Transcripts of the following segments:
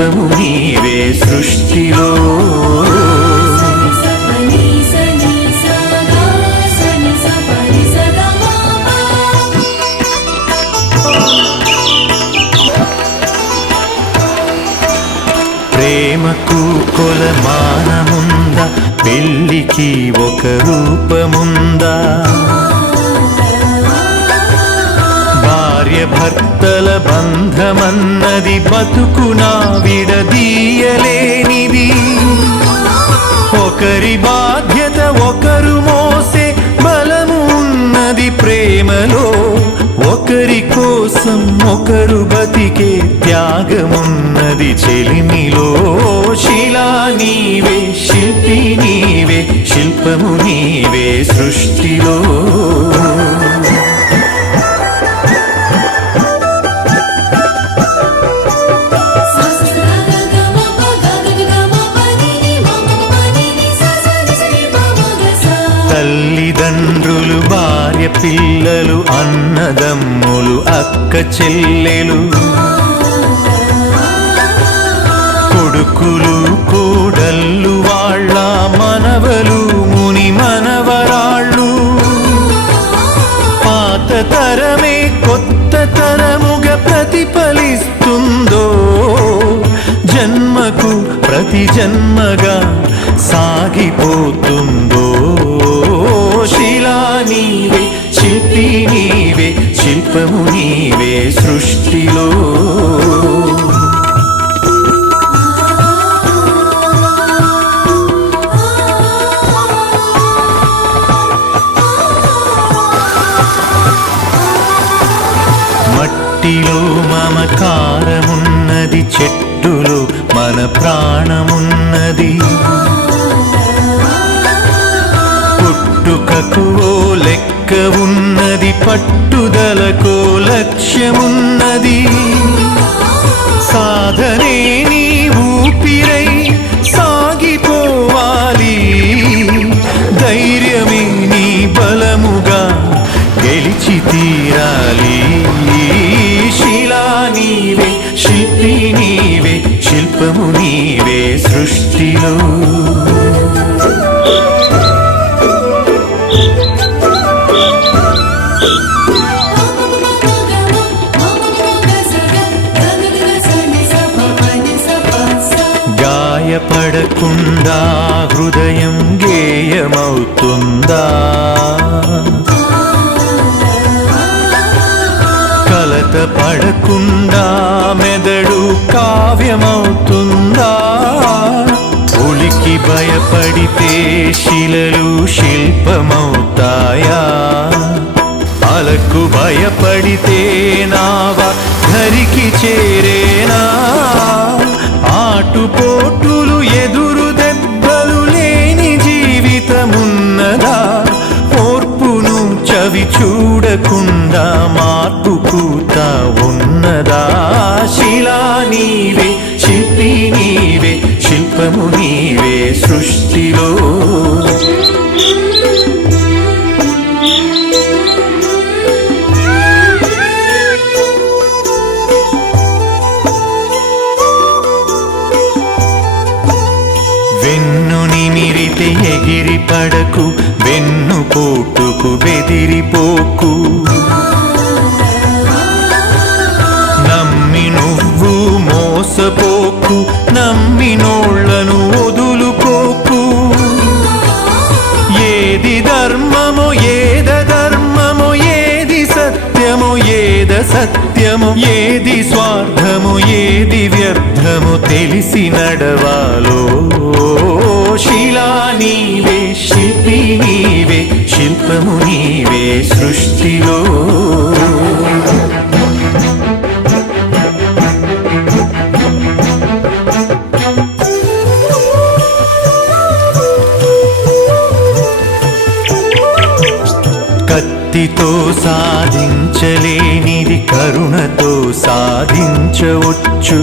శిల్పము నీవే సృష్టిలో. ప్రేమకు కొలమానముందా, పెళ్ళికి ఒక రూపముందా? భార్య భర్తల బంధమన్నది బతుకునా విడదీయలేనిది. ఒకరి బాధ్యత ఒకరు మోసే బలము ఉన్నది ప్రేమలో. ఒకరి కోసం ఒకరు బతికే త్యాగమున్నది చెలిమిలో. శిలా నీవే, శిల్పి నీవే, శిల్పము నీవే సృష్టిలో. తల్లిదండ్రులు, భార్య పిల్లలు, అన్నదమ్ములు, అక్క చెల్లెలు, కొడుకులు కోడళ్ళు, వాళ్ళ మనవలు, ముని మనవరాళ్ళు. పాత తరమే కొత్త తరముగా ప్రతిఫలిస్తుందో, జన్మకు ప్రతి జన్మగా సాగిపోతుందో. శిలా నీవే, శిల్పి నీవే, శిల్పము నీవే సృష్టిలో. మట్టిలో మమకారమున్నది, చెట్టులో మన ప్రాణమున్నది. పుట్టుకకు ఓ లెక్క ఉన్నది, పట్టుదలకు లక్ష్యమున్నది. సాధనే నీ ఊపిరై సాగిపోవాలి, ధైర్యమే నీ బలముగా గెలిచి తీరాలి. శిలా నీవే, శిల్పి నీవే, శిల్పము నీవే సృష్టిలో. గాయపడకుండా హృదయం గేయమవుతుందా? కలత పడకుండా మెదడు కావ్యమవుతుందా? ఉలికి భయపడితే శిలలు శిల్పమవుతాయా? అలకు భయపడితే నావ ధరికి చేరేనా? ఆటుపోటులు ఎదురు దెబ్బలు లేని జీవితమున్నదా? ఓర్పును చవి చూడకుండా మార్పు పూత ఉన్నదా? శిలా నీవే, శిల్పి నీవే, శిల్పము నీవే సృష్టిలో. వెన్ను నిమిరితే ఎగిరి పడకు, వెన్ను పోటుకు బెదిరిపోకు. నమ్మి నువ్వు మోసపోకు, నమ్మినోళ్లను వదులుకోకు. ఏది ధర్మమో ఏదధర్మమో, ఏది సత్యమో ఏదసత్యమో, ఏది స్వార్థమో ఏది వ్యర్థమో తెలిసి నడవాలో. శిలా నీవే, శిల్పి నీవే, శిల్పము నీవే సృష్టిలో. కత్తితో సాధించలేనిది కరుణతో సాధించవచ్చు.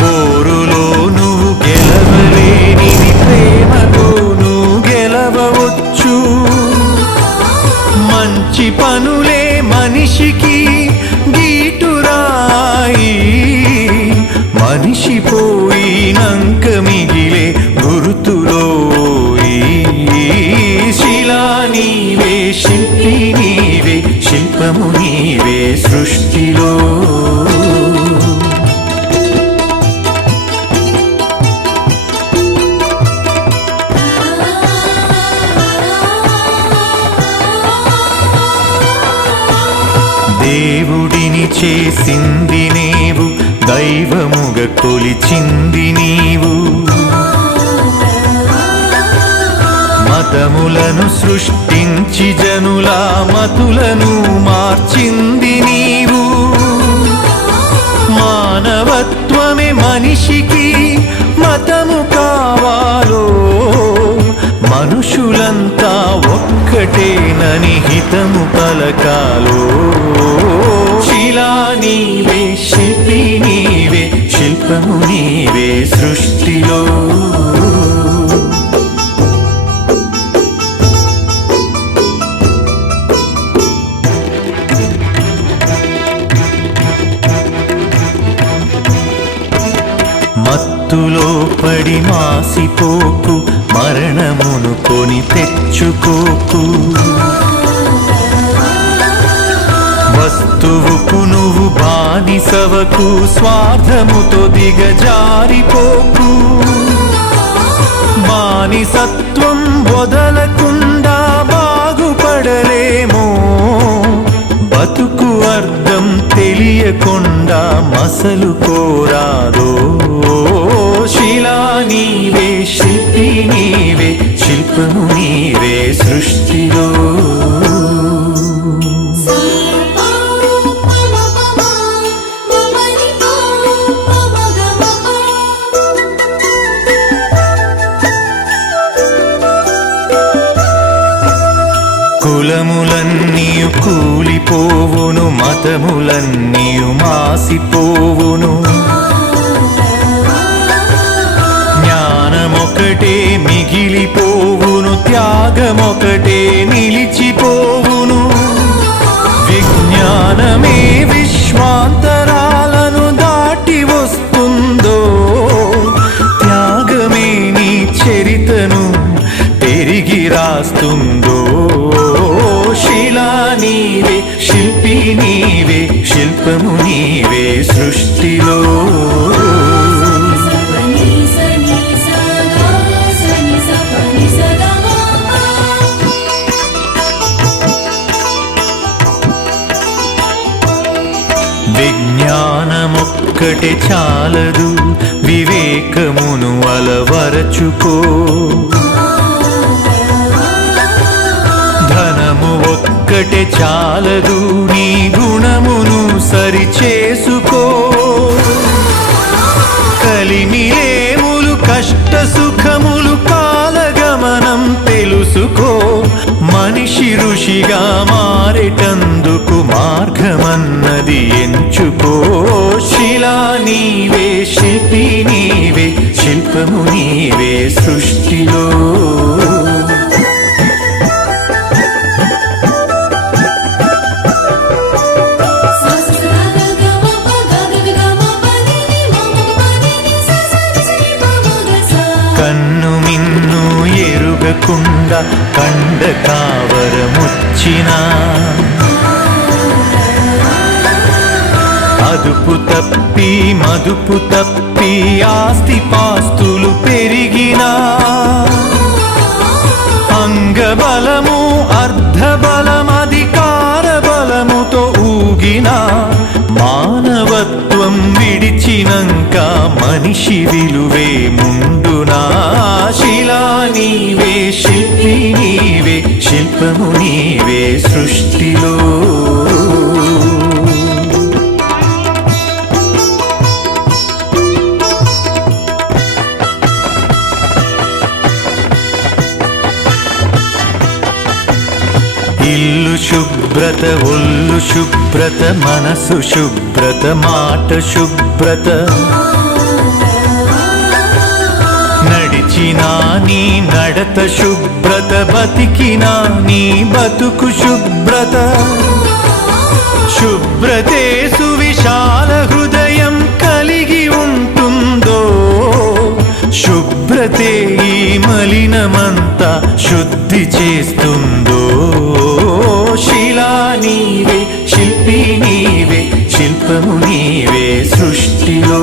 పోరులో నువ్వు గెలవలేనిది ప్రేమతో నువ్వు గెలవవచ్చు. మంచి పనులే మనిషికి గీటురాయి, నీవే శిల్పము నీవే సృష్టిలో. దేవుడిని చేసింది నీవు, దైవముగ కొలిచింది నీవు. మతములను సృష్టించి జనుల మతులను మార్చింది నీవు. మానవత్వమే మనిషికి మతము కావాలో, మనుషులంతా ఒక్కటేనని హితము పలకాలో. శిలా నీవే శిల్పి నీవే శిల్పము నీవే సృష్టిలో. మత్తులో పడి మాసిపోకు, మరణమును కొని తెచ్చుకోకు. వస్తువుకు నువ్వు బానిసవకు, స్వార్థముతో దిగజారిపోకు. బానిసత్వం వదలకుండా బాగుపడలేమో, బతుకు అర్థం తెలియకుండా మసలు కోరాదో. శిలా నీవే శిల్పి నీవే శిల్పము నీవే సృష్టిలో. కులములన్నీయు కూలిపోవును, మతములన్నీయు మాసిపోవును. జ్ఞానమొకటే మిగిలిపోవును, త్యాగమొకటే నిలిచిపోవును. విజ్ఞానమే విశ్వాంతరాలను దాటి వస్తుందో, త్యాగమే నీ చరితను తిరిగి రాస్తుందో. శిలా నీవే శిల్పి నీవే శిల్పము నీవే సృష్టిలో. విజ్ఞానమొక్కటే చాలదు, వివేకమును అలవరచుకో. ధనము ఒక్కటే చాలదు, నీ గుణమును సరిచేసుకో. కలిమిలేములు కష్ట సుఖములు కాలగమనం తెలుసుకో. మనిషి ఋషిగా మారేటందుకు మార్గమన్నది ఎంచుకో. శిలా నీవే శిల్పి నీవే శిల్పము నీవే సృష్టిలో. కన్ను మిన్ను ఎరుగకుండా కండ కావరముచ్చినా, అదుపు తప్పి మదుపు తప్పి ఆస్తి పాస్తులు పెరిగినా, అంగబలము అర్ధబలం అధికార బలముతో ఊగినా, మానవత్వం విడిచినంక మనిషి విలువే ముందునా. శిలా నీవే శిల్పి నీవే శిల్పము నీవే సృష్టిలో. ఇల్లు శుభ్రత ఒళ్ళు శుభ్రత, మనసు శుభ్రత మాట శుభ్రత. నడిచినా నీ నడత శుభ్రత, బతికినా నీ బతుకు శుభ్రత. శుభ్రతే సువిశాల హృదయం కలిగి ఉంటుందో, శుభ్రతే ఈ మలినమంతా శుద్ధి చేస్తుందో. శిలా నీవే శిల్పి నీవే శిల్పము నీవే సృష్టిలో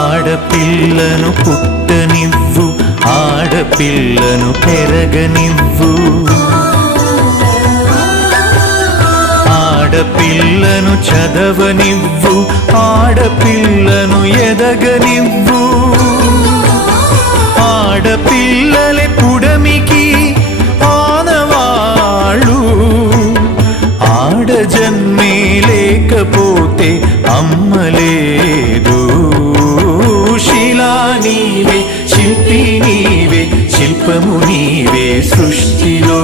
ఆడపిల్లను పుట్టనివ్వు ఆడపిల్లను పెరగనివ్వు ఆడపిల్లను చదవనివ్వు ఆడపిల్లను ఎదగనివ్వు ఆడపిల్లలే పుడమికి ఆనవాళ్ళు ఆడజన్మే లేకపోతే అమ్మలేదు శిలా నీవే శిల్పి నీవే శిల్పము నీవే సృష్టిలో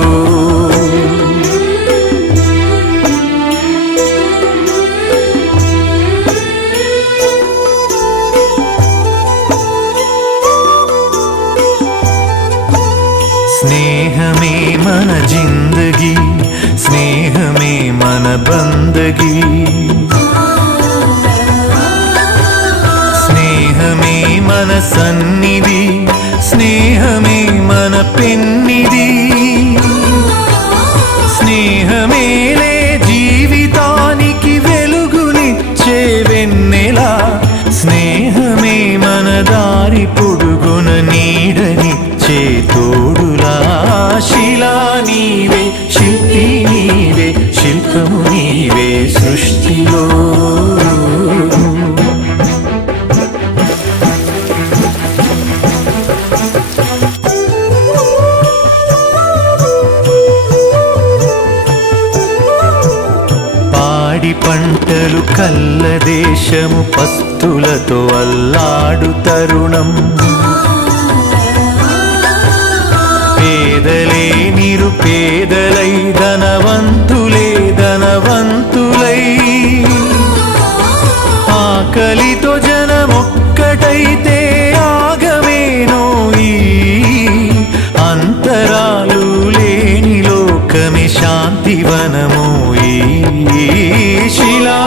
స్నేహమే మన జిందగీ స్నేహమే మన బందగీ స్నేహమే మన సన్నిధి స్నేహమే మన పెన్నిధి స్నేహమేలే జీవితానికి వెలుగునిచ్చే వెన్నెలా స్నేహమే మన దారి పొడుగున నీడనిచ్చే తోడులా శిలా నీవే శిల్పి నీవే శిల్పము నీవే సృష్టిలో పాడి పంటలు కల్ల దేశము పస్తులతో అల్లాడు తరుణం పేదలే నిరుపేదలై ధనవంతులే ధనవంతులై ఆకలితో జనమొక్కటైతే ఆగమేనోయి అంతరాలు లేని లోకమే శాంతివనమోయి శిలా